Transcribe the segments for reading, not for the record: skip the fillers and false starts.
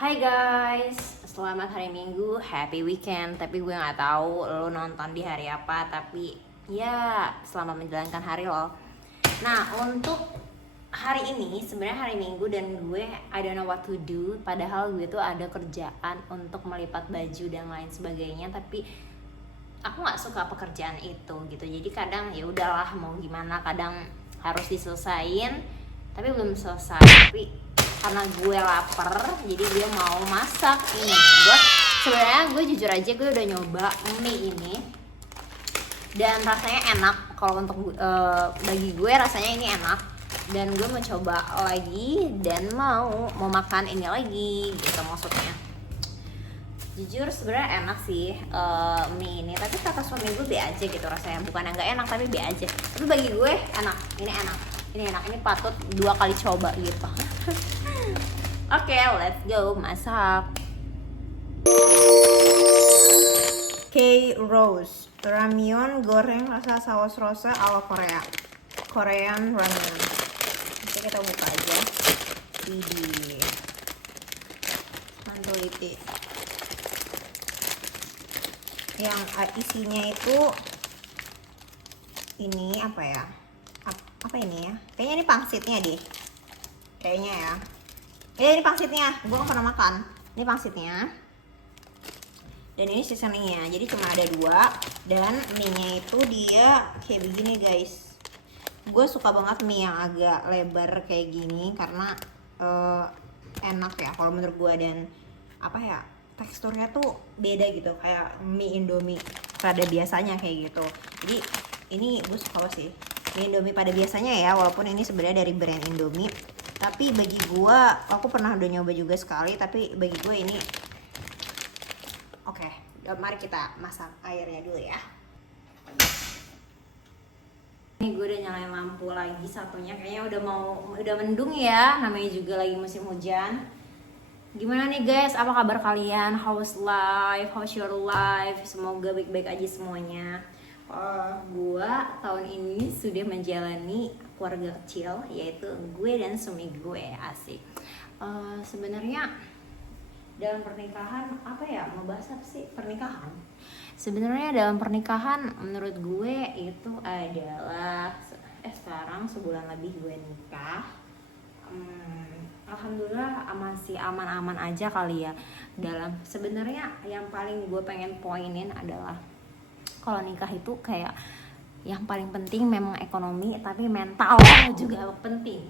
Hai guys, selamat hari Minggu, happy weekend. Tapi gue nggak tahu lo nonton di hari apa, tapi ya selamat menjalankan hari lo. Nah, untuk hari ini sebenarnya hari Minggu dan gue I don't know what to do. Padahal gue tuh ada kerjaan untuk melipat baju dan lain sebagainya, tapi aku nggak suka pekerjaan itu gitu. Jadi kadang ya udahlah mau gimana, kadang harus diselesain tapi belum selesai. Tapi karena gue lapar jadi gue mau masak ini. Gue jujur aja gue udah nyoba mie ini dan rasanya enak. Kalau untuk bagi gue rasanya ini enak dan gue mau coba lagi dan mau makan ini lagi gitu. Maksudnya jujur sebenarnya enak sih mie ini, tapi kata suami gue be aja gitu rasanya. Bukan yang nggak enak tapi be aja, tapi bagi gue enak, ini enak, ini patut 2 kali coba gitu. Oke, let's go masak. K-Rose ramyeon goreng rasa saus rosa ala Korean ramyeon. Nanti kita buka aja. Widih, mantul itu. Yang isinya itu ini apa ya? Apa ini ya? Kayaknya ini pangsitnya deh. Kayaknya ya. Ini pangsitnya. Gue gak pernah makan. Ini pangsitnya. Dan ini seasoningnya. Jadi cuma ada 2. Dan mie-nya itu dia kayak begini guys. Gue suka banget mie yang agak lebar kayak gini karena enak ya kalau menurut gue. Dan apa ya, teksturnya tuh beda gitu, kayak mie Indomie pada biasanya kayak gitu. Jadi ini gue suka banget sih mie Indomie pada biasanya ya, walaupun ini sebenarnya dari brand Indomie. Tapi bagi gue, aku pernah udah nyoba juga sekali, tapi bagi gue ini oke. Mari kita masak airnya dulu ya. Ini gue udah nyalain lampu lagi satunya, kayaknya udah mendung ya, namanya juga lagi musim hujan. Gimana nih guys, apa kabar kalian? How's life? How's your life? Semoga baik-baik aja semuanya. Gua tahun ini sudah menjalani keluarga kecil, yaitu gue dan suami gue. Asik. Sebenarnya dalam pernikahan apa ya, mau bahas apa sih pernikahan? Sebenarnya dalam pernikahan menurut gue itu adalah sekarang sebulan lebih gue nikah. Alhamdulillah masih aman-aman aja kali ya. Dalam sebenarnya yang paling gue pengen poinin adalah kalau nikah itu kayak yang paling penting memang ekonomi, tapi mental juga penting.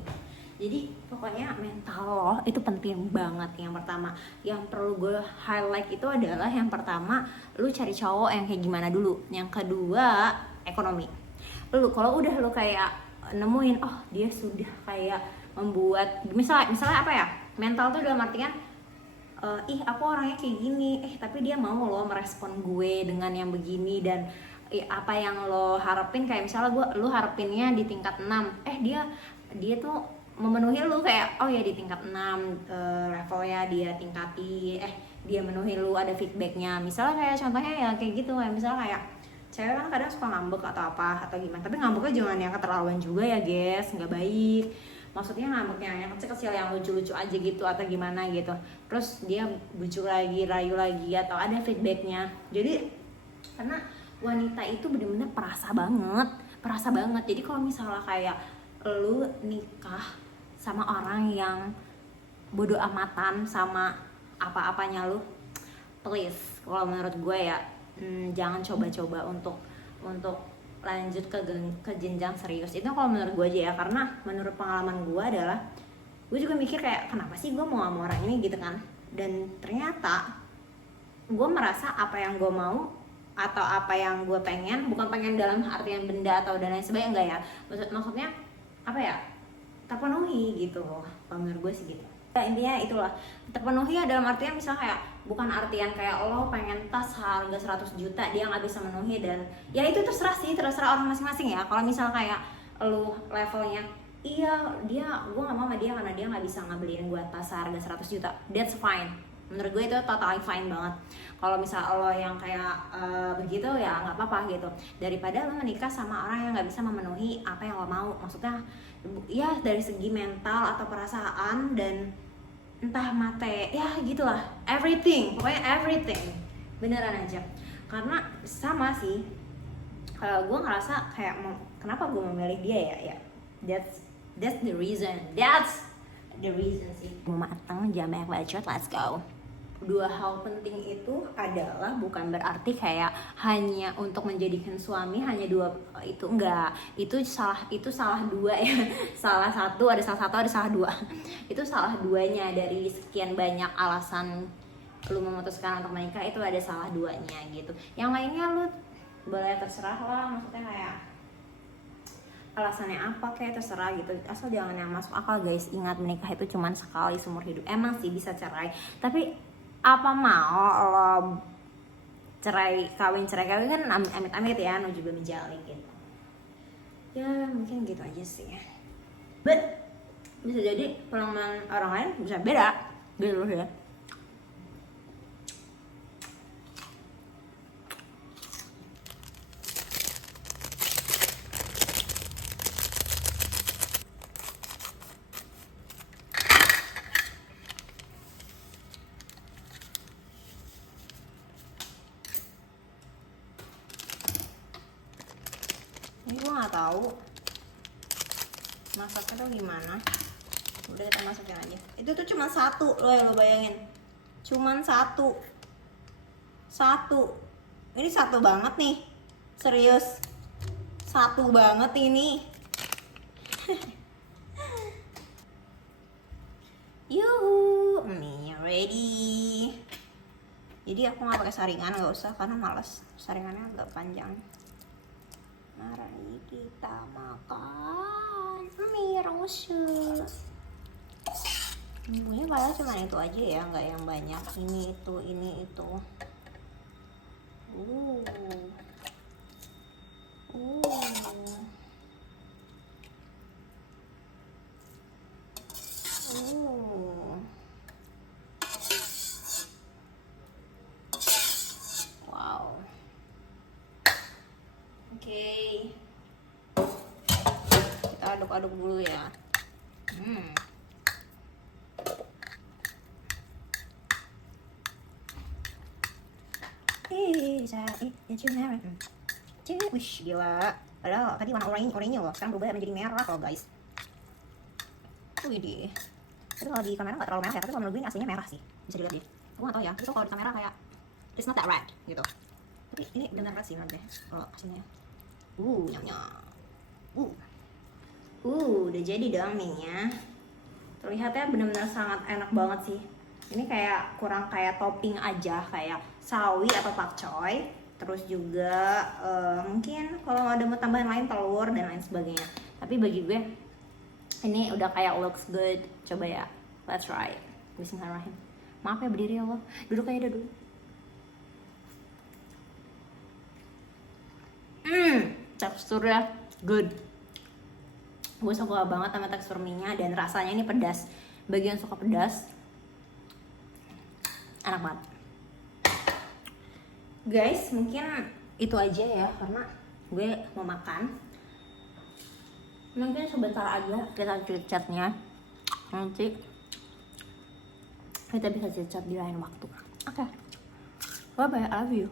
Jadi pokoknya mental lo itu penting banget. Yang pertama yang perlu gue highlight itu adalah yang pertama, lu cari cowok yang kayak gimana dulu. Yang kedua, ekonomi. Kalau udah lu kayak nemuin, oh dia sudah kayak membuat misalnya apa ya, mental tuh dalam artian aku orangnya kayak gini, tapi dia mau lo merespon gue dengan yang begini. Dan apa yang lo harapin, kayak misalnya lu harapinnya di tingkat 6, dia tuh memenuhi lu kayak oh ya di tingkat 6 levelnya dia tingkati, dia menuhi lu, ada feedbacknya. Misalnya kayak contohnya ya kayak gitu, kayak misalnya kayak cewek kan kadang suka ngambek atau apa atau gimana, tapi ngambeknya jangan yang keterlaluan juga ya guys, nggak baik. Maksudnya ngambeknya yang kecil-kecil, yang lucu-lucu aja gitu atau gimana gitu. Terus dia bujuk lagi, rayu lagi, atau ada feedbacknya. Jadi karena wanita itu benar-benar perasa banget. Jadi kalau misalnya kayak lu nikah sama orang yang bodoh amatan sama apa-apanya lu, please kalau menurut gue ya jangan coba-coba untuk lanjut ke jenjang serius. Itu kalau menurut gue aja ya, karena menurut pengalaman gue adalah gue juga mikir kayak kenapa sih gue mau sama orang ini gitu kan. Dan ternyata gue merasa apa yang gue mau atau apa yang gue pengen, bukan pengen dalam artian benda atau dan lain sebagainya, enggak ya, maksudnya apa ya, terpenuhi gitu loh. Kalau menurut gue sih gitu. Intinya itulah, terpenuhi ya dalam artian misalnya kayak bukan artian kayak lo pengen tas harga 100 juta dia nggak bisa menuhi. Dan ya itu terserah orang masing-masing ya. Kalau misalnya kayak lo levelnya gue nggak mau sama dia karena dia nggak bisa ngebeliin gue tas harga 100 juta, that's fine. Menurut gue itu totally fine banget. Kalau misalnya lo yang kayak begitu ya nggak apa-apa gitu, daripada lo menikah sama orang yang nggak bisa memenuhi apa yang lo mau. Maksudnya ya dari segi mental atau perasaan dan entah mate, ya gitulah, everything, pokoknya everything, beneran aja. Karena sama sih, kalau gue ngerasa kayak kenapa gue memilih dia ya, that's the reason sih. Mau matang, jangan banyak bacot, let's go. Dua hal penting itu adalah bukan berarti kayak hanya untuk menjadikan suami hanya dua, itu enggak, itu salah dua ya. Salah satu ada salah dua. Itu salah duanya dari sekian banyak alasan lu memutuskan untuk menikah, itu ada salah duanya gitu. Yang lainnya lu boleh terserah lah, maksudnya kayak alasannya apa kayak terserah gitu, asal jangan yang masuk akal guys. Ingat, menikah itu cuma sekali seumur hidup. Emang sih bisa cerai, tapi apa mau lo kawin kan amit-amit ya, no juga menjali gitu ya. Mungkin gitu aja sih ya, but bisa jadi pengalaman orang lain bisa beda gitu ya. Ini gue nggak tahu masaknya tuh gimana. Udah kita masukin aja. Itu tuh cuma satu loh, yang lo bayangin. Cuman satu. Ini satu banget nih. Serius. Satu banget ini. Yuhu, mie ready. Jadi aku nggak pakai saringan, nggak usah karena males. Saringannya agak panjang. Mari kita makan mie rebus. Bumbunya padahal cuma itu aja ya, nggak yang banyak. Ini itu. Wow. Oke. Kita aduk-aduk dulu ya. Wish, gila. Padahal tadi warna oranye loh, sekarang berubah menjadi merah loh guys. Widih. Itu kalau di kamera nggak terlalu merah ya, tapi kalau menurut gue ini aslinya merah sih. Bisa dilihat deh. Aku nggak tahu ya, itu kalau di kamera kayak it's not that red gitu. Tapi ini benar red sih menurut gue kalau aslinya. Udah jadi dong mie-nya. Terlihatnya benar-benar sangat enak banget sih. Ini kayak kurang kayak topping aja, kayak sawi atau pakcoy. Terus juga mungkin kalau ada mau tambahan lain telur dan lain sebagainya. Tapi bagi gue ini udah kayak looks good. Coba ya, let's try it. Bismillahirrahmanirrahim. Maaf ya berdiri ya Allah. Duduk aja dulu. Teksturnya good. Gue suka banget sama tekstur mie-nya dan rasanya ini pedas. Bagi yang suka pedas, enak banget. Guys, mungkin itu aja ya karena gue mau makan. Mungkin sebentar aja kita chit-chatnya. Nanti kita bisa chit-chat di lain waktu. Oke. Bye bye, I love you.